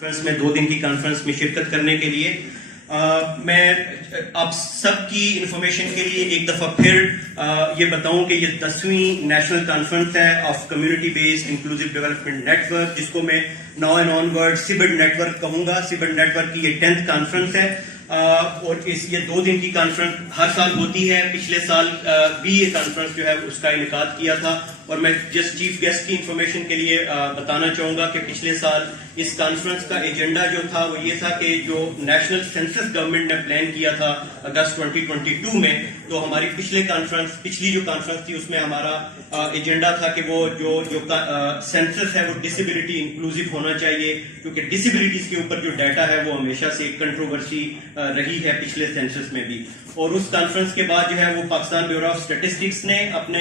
Conference میں 2 دن کی conference میں شرکت کرنے کے لیے میں آپ سب کی انفارمیشن کے لیے ایک دفعہ پھر یہ بتاؤں کہ یہ 10ویں نیشنل کانفرنس ہے of community based inclusive development network, جس کو میں ناؤ اینڈ آن ورڈ سیبڈ نیٹ ورک کہوں گا۔ سیبڈ نیٹ ورک کی یہ 10th کانفرنس ہے اور یہ 2 دن کی کانفرنس ہر سال ہوتی ہے۔ پچھلے سال بھی یہ کانفرنس جو ہے اس کا انعقاد کیا تھا، اور میں جسٹ چیف گیسٹ کی انفارمیشن کے لیے بتانا چاہوں گا کہ پچھلے سال اس کانفرنس کا ایجنڈا جو تھا وہ یہ تھا کہ جو نیشنل سینسس گورنمنٹ نے پلان کیا تھا اگست 2022 میں، تو ہماری پچھلی جو کانفرنس تھی اس میں ہمارا ایجنڈا تھا کہ وہ جو سینسس ہے وہ ڈسیبلٹی انکلوسیو ہونا چاہیے، کیونکہ ڈسیبلٹیز کے اوپر جو ڈیٹا ہے وہ ہمیشہ سے کنٹروورسی رہی ہے پچھلے سینسس میں بھی۔ اور اس کانفرنس کے بعد جو ہے وہ پاکستان بیورو آف اسٹیٹسٹکس نے اپنے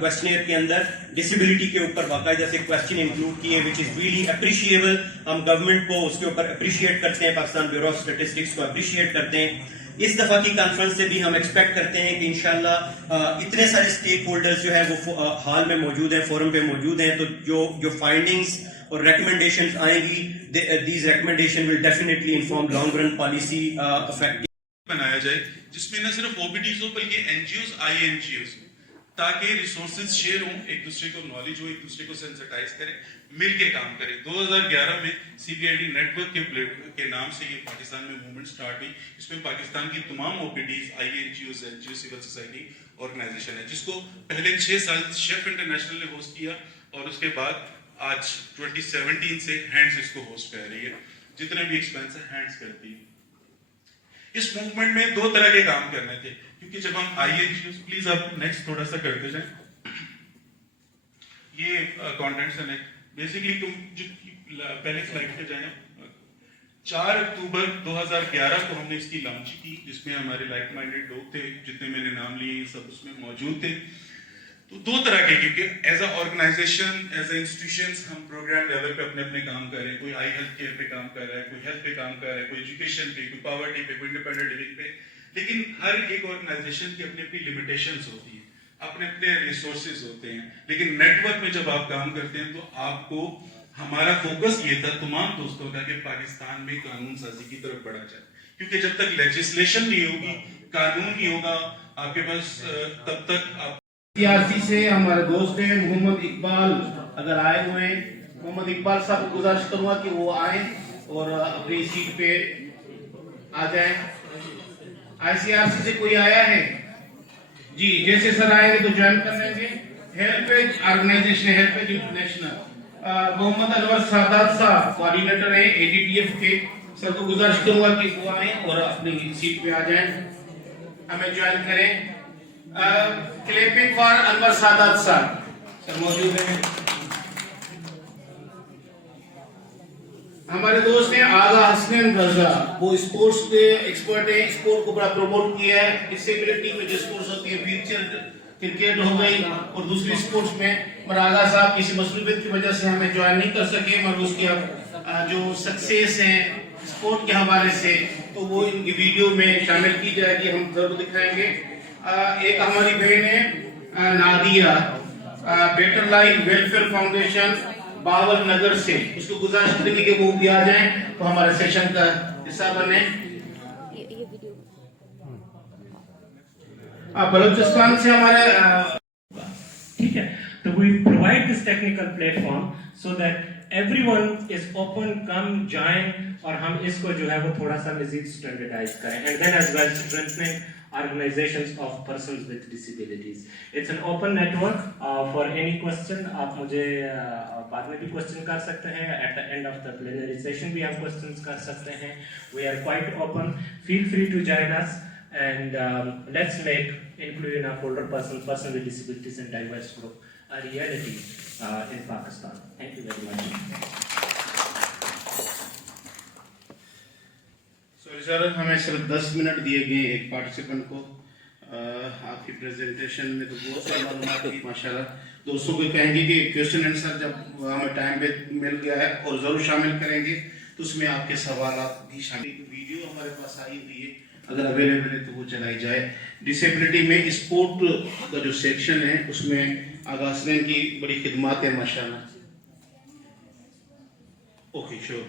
کویسچنئر کے اندر ڈسیبلٹی کے اوپر باقاعدہ سے کویسچن انکلوڈ کیے، وچ از ریئلی اپریشیبل۔ ہم گورنمنٹ کو اس کے اوپر اپریشیٹ کرتے ہیں، پاکستان بیورو آف اسٹیٹسٹکس کو اپریشیٹ کرتے ہیں۔ اس دفعہ کی کانفرنس سے بھی ہم ایکسپیکٹ کرتے ہیں کہ انشاءاللہ اتنے سارے اسٹیک ہولڈرز جو ہے وہ ہال میں موجود ہیں، فورم پہ موجود ہیں، تو جو فائنڈنگز اور ریکمنڈیشنز آئیں گی، these recommendation will definitely inform long run policy effect بنایا جائے، جس میں نہ صرف OPDs ہو بلکہ NGOs INGOs تاکہ ریسورسز شیئر ہوں، ایک دوسرے کو نالج ہو، ایک دوسرے کو سینسٹائز کریں، مل کے کام کریں۔ 2011 میں CBID نیٹ ورک کے نام سے یہ پاکستان میں موومنٹ سٹارٹ ہوئی، اس میں پاکستان کی تمام OPDs INGOs NGOs civil society organization ہے، جس کو پہلے 6 سال شیف انٹرنیشنل نے ہوسٹ کیا، اور اس کے بعد آج 2017 سے ہینڈز اس کو ہوسٹ کر رہی ہے، جتنے بھی ایکسپینس ہے ہینڈز کرتی ہے۔ اس موومنٹ میں 2 طرح کے کام کرنے تھے، کیونکہ جب ہم INGOs، پلیز آپ نیکسٹ تھوڑا سا کرتے جائیں، یہ کانٹینٹس ہیں۔ بیسیکلی تم پہلے سلائڈ پہ جائیں، 4 اکتوبر 2011 کو ہم نے اس کی لانچ کی، جس میں ہمارے لائک مائنڈیڈ لوگ تھے، جتنے میں نے نام لیے سب اس میں موجود تھے۔ تو 2 طرح کے، کیونکہ as a organization, as a institutions ہم پروگرام لیول پہ اپنے کام کر رہے ہیں، کوئی آئی ہیلتھ کیئر پہ کام کر رہا ہے، کوئی ہیلتھ پہ کام کر رہا ہے، کوئی ایجوکیشن پہ، کوئی پاورٹی پہ، کوئی انڈیپینڈنٹ لیونگ پہ، لیکن ہر ایک آرگنائزیشن کی اپنی لمیٹیشنز ہوتی ہیں، اپنے ریسورسز ہوتے ہیں، لیکن نیٹ ورک میں جب آپ کام کرتے ہیں تو آپ کو، ہمارا فوکس یہ تھا تمام دوستوں کا کہ پاکستان میں قانون سازی کی طرف بڑھا جائے، کیونکہ جب تک لیجسلیشن نہیں ہوگی، قانون نہیں ہوگا آپ کے پاس، تب تک آپ سیاسی سے ہمارے دوست ہیں محمد اقبال اگر آئے ہوئے ہیں، محمد اقبال صاحب کو گزارش کروں گا کہ وہ آئیں اور اپنی سیٹ پہ آ جائیں۔ ICRC سے کوئی آیا ہے؟ جی، جیسے سر آئیں گے تو جوائن کر لیں گے۔ HelpAge organisation, HelpAge International, Muhammad Anwar Sadat Sahab coordinator ہیں ADDF کے، سر کو گزارش کروں گا کہ وہ آئیں اور اپنی سیٹ پہ آ جائیں، ہمیں جوائن کریں۔ کلیپنگ فار انور سادات صاحب سر موجود ہیں۔ ہمارے دوست ہیں آغا حسنین رضا، وہ اسپورٹس کے ایکسپرٹ ہیں، اسپورٹ کو بڑا پروموٹ کیا ہے۔ ڈسیبلٹی میں جو اسپورٹس ہوتی ہے، ویل چیئر کرکٹ ہو گئی اور دوسری اسپورٹس میں، مگر آغا صاحب کسی مصروفیت کی وجہ سے ہمیں جوائن نہیں کر سکے، مگر اس کی جو سکسیس ہیں اسپورٹ کے حوالے سے تو وہ ان کی ویڈیو میں شامل کی جائے گی، ہم ضرور دکھائیں گے۔ ایک ہماری بہن ہے Nadia, better life welfare foundation باول نگر سے، اس کو گزارش کریں گے کہ وہ بھی آ جائیں تو ہمارے سیشن کا حصہ بنے۔ بلوچستان سے ہمارے ٹھیک ہے، تو we provide this technical platform so that everyone is open, come join، اور ہم اس کو جو ہے وہ تھوڑا سا مزید اسٹینڈرڈائز کریں، and then as well strengthening organizations of persons with disabilities. It's an open network for any question. آپ مجھے بعد میں بھی question کر سکتے ہیں، at the end of the plenary session بھی آپ questions کر سکتے ہیں۔ We are quite open. Feel free to join us and let's make inclusion of older person with disabilities and diverse group a reality in Pakistan. Thank you very much. سر ہمیں صرف 10 minute دیے گئے ایک participant کو، آپ کی presentation میں تو بہت ساری معلومات تھی ماشاءاللہ۔ دوستوں کو کہیں گے کہ کویسچن آنسر جب ہمیں ٹائم پہ مل گیا ہے اور ضرور شامل کریں گے تو اس میں آپ کے سوالات بھی شامل۔ ویڈیو ہمارے پاس آئی ہوئی ہے، اگر اویلیبل ہے تو وہ چلائی جائے۔ ڈسیبلٹی میں اسپورٹ کا جو سیکشن ہے اس میں آغا حسنین کی بڑی خدمات ہیں ماشاءاللہ۔ اوکے شور۔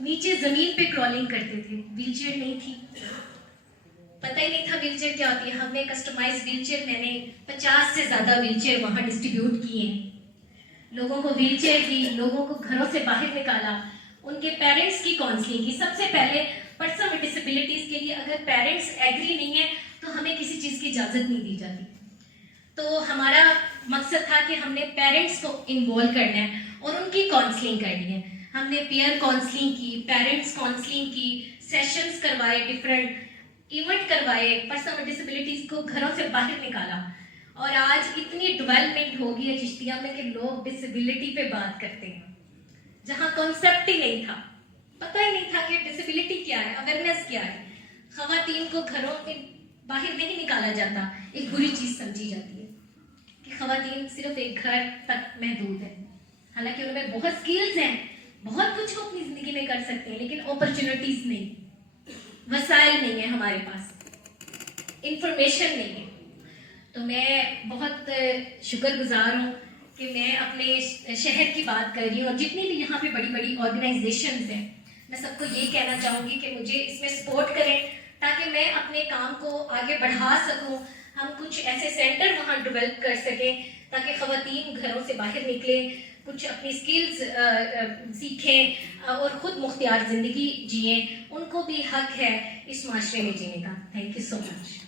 نیچے زمین پہ کرالنگ کرتے تھے, ویل چیئر نہیں تھی, پتہ ہی نہیں تھا ویل چیئر کیا ہوتی ہے. ہم نے کسٹمائز ویل چیئر, میں نے 50 سے زیادہ ویل چیئر وہاں ڈسٹریبیوٹ کیے ہیں, لوگوں کو ویل چیئر دی, لوگوں کو گھروں سے باہر نکالا, ان کے پیرنٹس کی کاؤنسلنگ کی. سب سے پہلے پرسن ود ڈسیبلٹیز کے لیے اگر پیرنٹس ایگری نہیں ہیں تو ہمیں کسی چیز کی اجازت نہیں دی جاتی. تو ہمارا مقصد تھا کہ ہم نے پیرنٹس کو انوالو کرنا ہے اور ان کی کاؤنسلنگ کرنی ہے. ہم نے پیئر کاؤنسلنگ کی, پیرنٹس کاؤنسلنگ کی, سیشنز کروائے, ڈفرینٹ ایونٹ کروائے, پرسن ود ڈسیبلٹیز کو گھروں سے باہر نکالا. اور آج اتنی ڈیولپمنٹ ہو گئی ہے چشتیہ میں کہ لوگ ڈسیبلٹی پہ بات کرتے ہیں, جہاں کانسیپٹ ہی نہیں تھا, پتہ ہی نہیں تھا کہ ڈسیبلٹی کیا ہے, اویئرنیس کیا ہے. خواتین کو گھروں کے باہر نہیں نکالا جاتا, ایک بری چیز سمجھی جاتی ہے کہ خواتین صرف ایک گھر تک محدود ہے. حالانکہ ان میں بہت اسکلز ہیں, بہت کچھ وہ اپنی زندگی میں کر سکتے ہیں, لیکن اپرچونیٹیز نہیں, وسائل نہیں ہے ہمارے پاس, انفارمیشن نہیں ہے. تو میں بہت شکر گزار ہوں کہ میں اپنے شہر کی بات کر رہی ہوں, اور جتنی بھی یہاں پہ بڑی بڑی آرگنائزیشنز ہیں, میں سب کو یہ کہنا چاہوں گی کہ مجھے اس میں سپورٹ کریں تاکہ میں اپنے کام کو آگے بڑھا سکوں. ہم کچھ ایسے سینٹر وہاں ڈیولپ کر سکیں تاکہ خواتین گھروں سے باہر نکلیں, کچھ اپنی سکلز سیکھیں اور خود مختار زندگی جئیں. ان کو بھی حق ہے اس معاشرے میں جینے کا. Thank you so much.